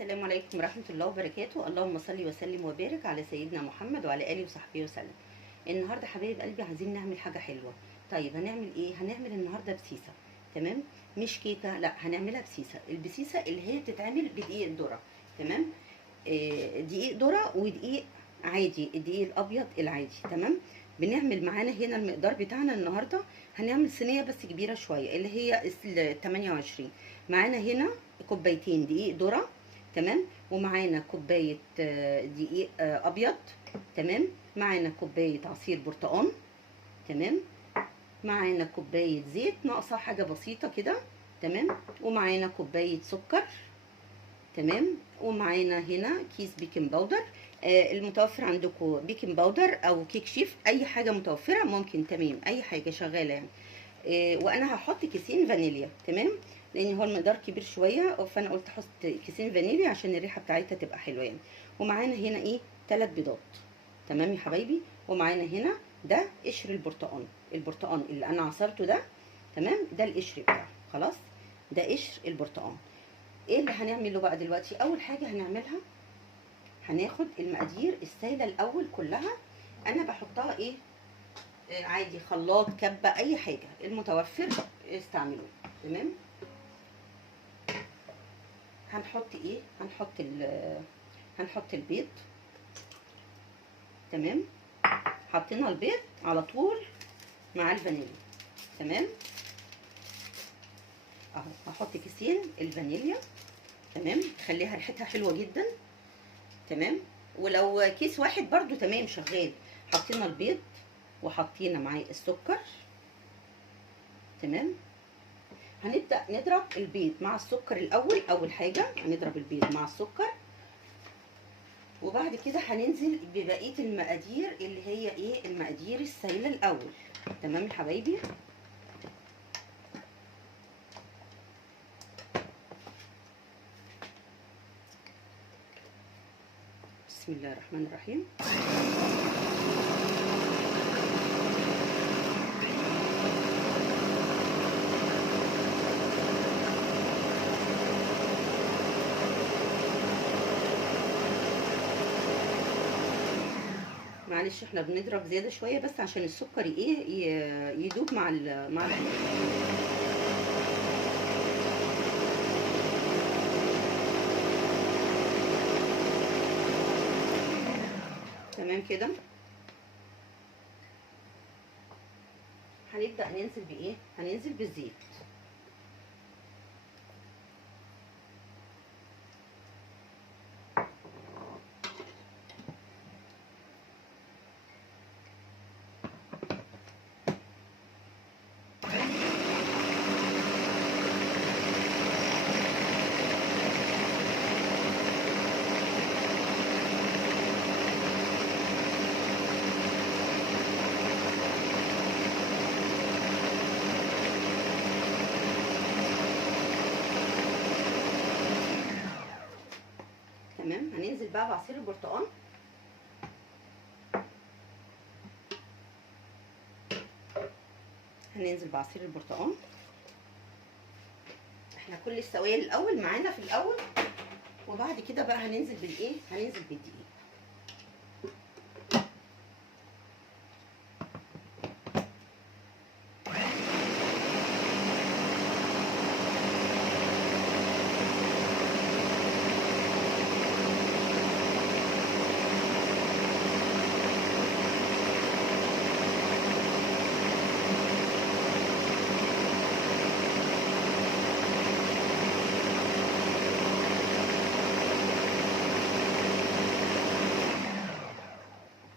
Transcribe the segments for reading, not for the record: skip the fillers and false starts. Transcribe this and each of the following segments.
السلام عليكم ورحمة الله وبركاته. اللهم صل وسلم وبارك على سيدنا محمد وعلى آله وصحبه وسلم. النهارده حبايب قلبي عايزين نعمل حاجة حلوة. طيب هنعمل ايه؟ هنعمل النهارده بسيسة. تمام؟ مش كيكة، لا هنعملها بسيسة. البسيسة اللي هي بتتعمل بدقيق الذرة. تمام؟ دقيق ذرة ودقيق عادي، الدقيق الابيض العادي. تمام؟ بنعمل معانا هنا المقدار بتاعنا النهارده. هنعمل صينية بس كبيرة شوية اللي هي ال 28. معانا هنا كوبايتين دقيق ذرة. تمام؟ ومعانا كوبايه دقيق ابيض. تمام؟ معانا كوبايه عصير برتقان. تمام؟ معانا كوبايه زيت ناقصه حاجه بسيطه كده. تمام؟ ومعانا كوبايه سكر. تمام؟ ومعانا هنا كيس بيكنج باودر. المتوفر عندكم بيكنج باودر او كيك شيف، اي حاجه متوفره ممكن. تمام؟ اي حاجه شغاله يعني. وانا هحط كيسين فانيليا. تمام؟ لان هو المقدار كبير شويه، فانا قلت احط كيسين فانيليا عشان الريحه بتاعتها تبقى حلوه يعني. ومعانا هنا ايه 3 بيضات. تمام يا حبايبي؟ ومعانا هنا ده قشر البرتقان اللي انا عصرته ده. تمام؟ ده القشر بتاعه. خلاص، ده قشر البرتقان. ايه اللي هنعمله بقى دلوقتي؟ اول حاجه هنعملها، هناخد المقادير السايله الاول كلها. انا بحطها ايه عادي، خلاط، كبه، اي حاجه المتوفر استعملوه. تمام؟ هنحط ايه؟ هنحط البيض. تمام؟ حطينا البيض على طول مع الفانيليا. تمام؟ اهو هحط كيسين الفانيليا. تمام؟ خليها ريحتها حلوه جدا. تمام؟ ولو كيس واحد برضو تمام شغال. حطينا البيض وحطينا معاه السكر. تمام؟ هنبدأ نضرب البيض مع السكر الأول. أول حاجة هنضرب البيض مع السكر، وبعد كده هننزل ببقية المقادير اللي هي ايه المقادير السائلة الأول. تمام يا حبايبي؟ بسم الله الرحمن الرحيم. معلش احنا بنضرب زياده شويه بس عشان السكر ايه يدوب مع البيض. تمام كده. هنبدا ننزل بايه؟ هننزل بالزيت. تمام؟ هننزل بقى بعصير البرتقال. هننزل بعصير البرتقال. احنا كل السوائل الاول معانا في الاول، وبعد كده بقى هننزل بالايه؟ هننزل بالدقيق.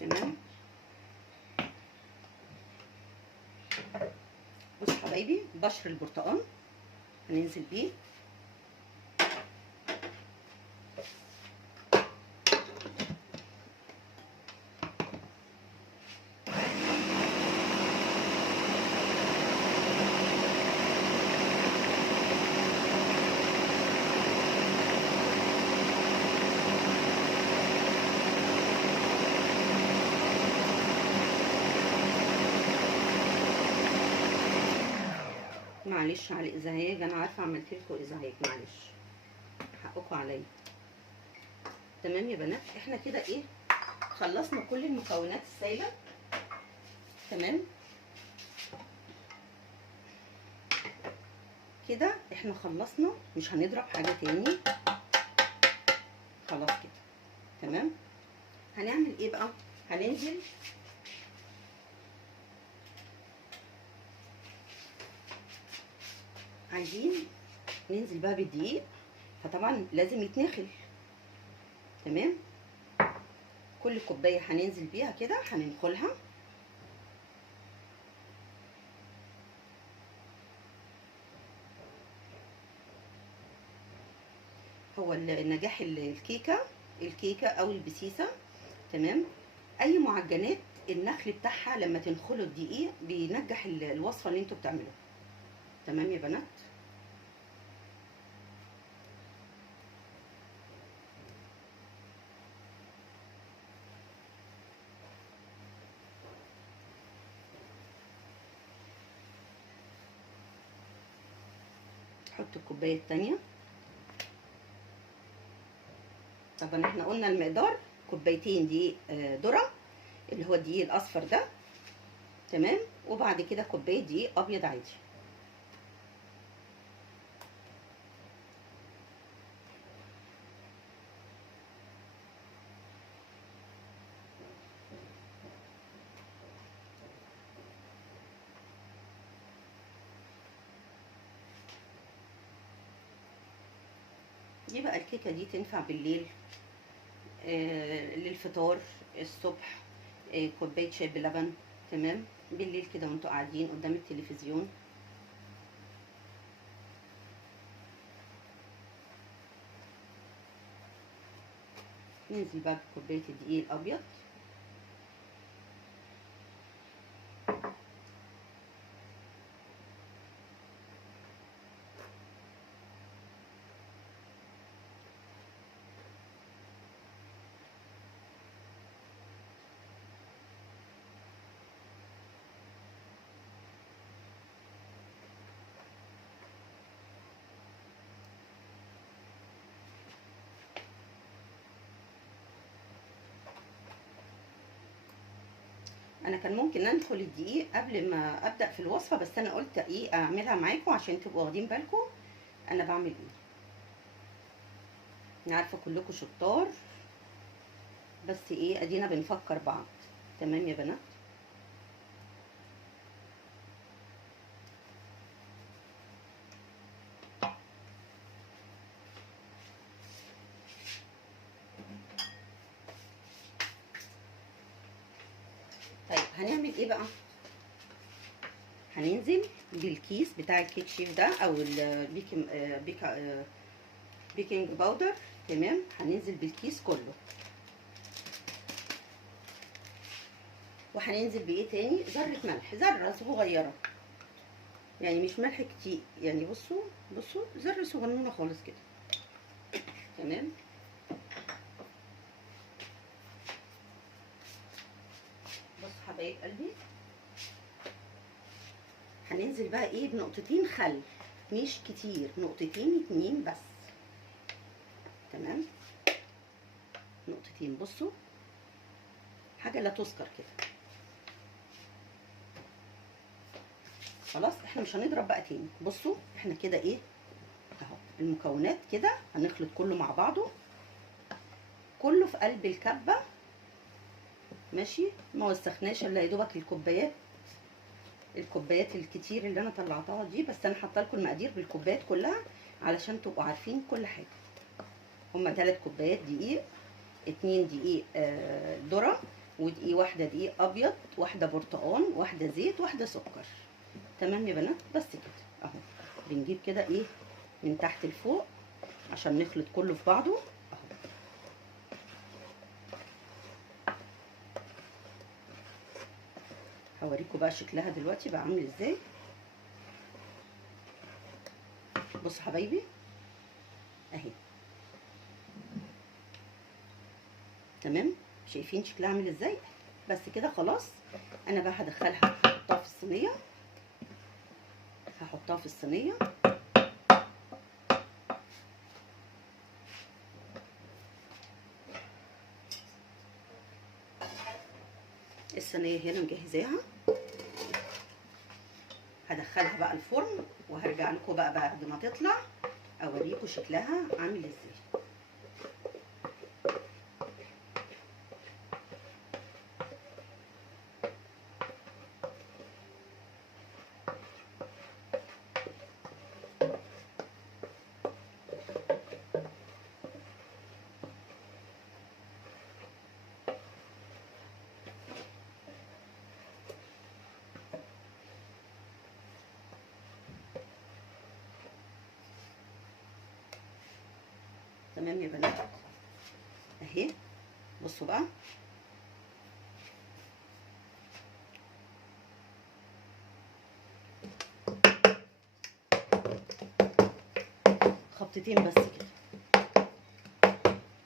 تمام؟ بصوا حبايبي، بشر البرتقال هننزل بيه. معلش على الازعاج، انا عارفه عملت لكم ازعاج، معلش حقكم عليا. تمام يا بنات، احنا كده ايه خلصنا كل المكونات السايله. تمام كده احنا خلصنا، مش هنضرب حاجه تاني، خلاص كده تمام. هنعمل ايه بقى؟ هننزل عايزين ننزل بقى بالدقيق، فطبعا لازم يتنخل. تمام، كل كوبايه هننزل بيها كده هننخلها. هو النجاح الكيكه او البسيسه، تمام، اي معجنات النخل بتاعها لما تنخلوا الدقيق بينجح الوصفه اللي انتوا بتعملوها. تمام يا بنات. حط الكوبايه الثانيه. طبعا احنا قلنا المقدار كوبايتين دقيق ذره اللي هو الدقيق الاصفر ده، تمام، وبعد كده كوبايه دقيق ابيض عادي. دي بقى الكيكه دي تنفع بالليل، للفطار الصبح، كوبايه شاي بلبن، تمام، بالليل كده وانتوا قاعدين قدام التلفزيون. ننزل بقى بكوبايه الدقيق الابيض. انا كان ممكن ادخل الدقيق قبل ما ابدا في الوصفه، بس انا قلت ايه اعملها معاكم عشان تبقوا واخدين بالكم انا بعمل ايه. انا عارفه كلكم شطار، بس ايه ادينا بنفكر بعض. تمام يا بنات. طيب هنعمل ايه بقى؟ هننزل بالكيس بتاع الكيك شيف ده او البيكنج بيكنج باودر، تمام، هننزل بالكيس كله. وهننزل بايه تاني؟ ذره ملح، ذره صغيره، يعني مش ملح كتير، يعني بصوا ذره صغنونه خالص كده. تمام. بصوا حبايب قلبي، هننزل بقى ايه بنقطتين خل، مش كتير، نقطتين 2 بس. تمام، نقطتين، بصوا حاجه لا تذكر كده. خلاص احنا مش هنضرب بقى تاني. بصوا احنا كده ايه اهو المكونات كده، هنخلط كله مع بعضه، كله في قلب الكبه، ماشي، ما وسخناش الا يا دوبك الكوبايات الكتير اللي انا طلعتها دي، بس انا حاطه لكم المقادير بالكوبايات كلها علشان تبقوا عارفين كل حاجه. هما 3 كوبايات دقيق، 2 دقيق ذره، ودقيق واحده دقيق ابيض، واحده برتقان، واحده زيت، واحده سكر. تمام يا بنات. بس كده اهو، بنجيب كده ايه من تحت لفوق عشان نخلط كله في بعضه اهو. هوريكم بقى شكلها دلوقتي بقى عامل ازاي. بصوا حبايبي اهي، تمام، شايفين شكلها عامل ازاي؟ بس كده خلاص. انا بقى هحطها في الصينيه. الصينيه هنا مجهزاها، هدخلها بقى الفرن وهرجع لكم بقى بعد ما تطلع اوريكم شكلها عامل ازاي. تمام يا بنات اهي، بصوا بقى خبطتين بس كده،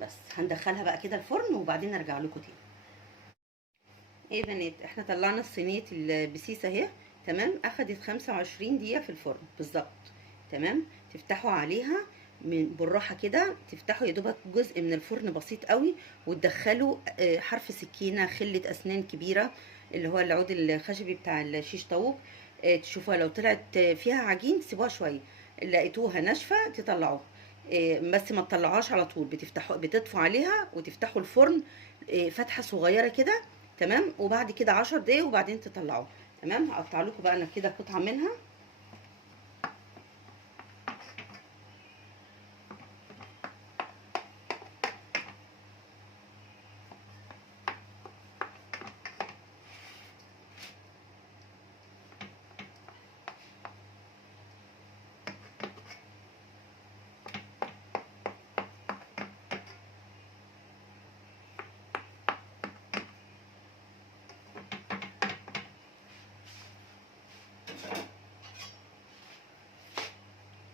بس هندخلها بقى كده الفرن وبعدين ارجع لكم تاني. ايه يا بنات، احنا طلعنا صينيه البسيسه اهي، تمام. اخدت 25 دقيقه في الفرن بالظبط، تمام. تفتحوا عليها من بالراحه كده، تفتحوا يا دوبك جزء من الفرن بسيط قوي، وتدخلوا حرف سكينه خله اسنان كبيره، اللي هو العود الخشبي بتاع الشيش طاووق. تشوفوها لو طلعت فيها عجين تسيبوها شويه، لقيتوها ناشفه تطلعوها. بس ما تطلعوهاش على طول، بتطفوا عليها وتفتحوا الفرن فتحه صغيره كده، تمام. وبعد كده 10 دقايق وبعدين تطلعوه، تمام. هقطع لكم بقى انا كده قطعه منها.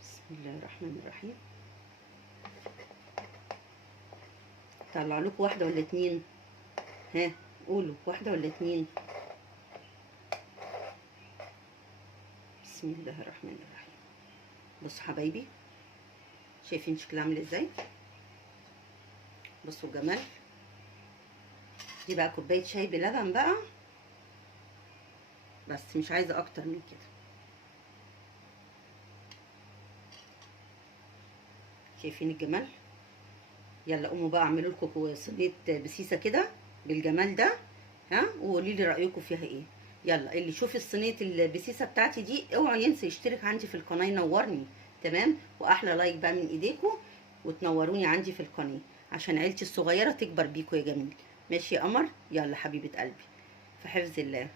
بسم الله الرحمن الرحيم. طلع لكم واحده ولا اتنين؟ ها قولوا واحده ولا اتنين؟ بسم الله الرحمن الرحيم. بصوا حبايبي، شايفين شكلها عامل ازاي؟ بصوا الجمال. دي بقى كوبايه شاي بلبن بقى، بس مش عايزه اكتر من كده. شايفين الجمال؟ يلا قوموا بقى اعملوا لكم صينيه بسيسه كده بالجمال ده، ها، وقولي لي رايكم فيها ايه. يلا اللي يشوف الصينيه البسيسه بتاعتي دي اوعوا ينسى يشترك عندي في القناه ينورني، تمام. واحلى لايك بقى من ايديكم، وتنوروني عندي في القناه عشان عيلتي الصغيره تكبر بيكم يا جميل. ماشي يا قمر؟ يلا حبيبه قلبي، في حفظ الله.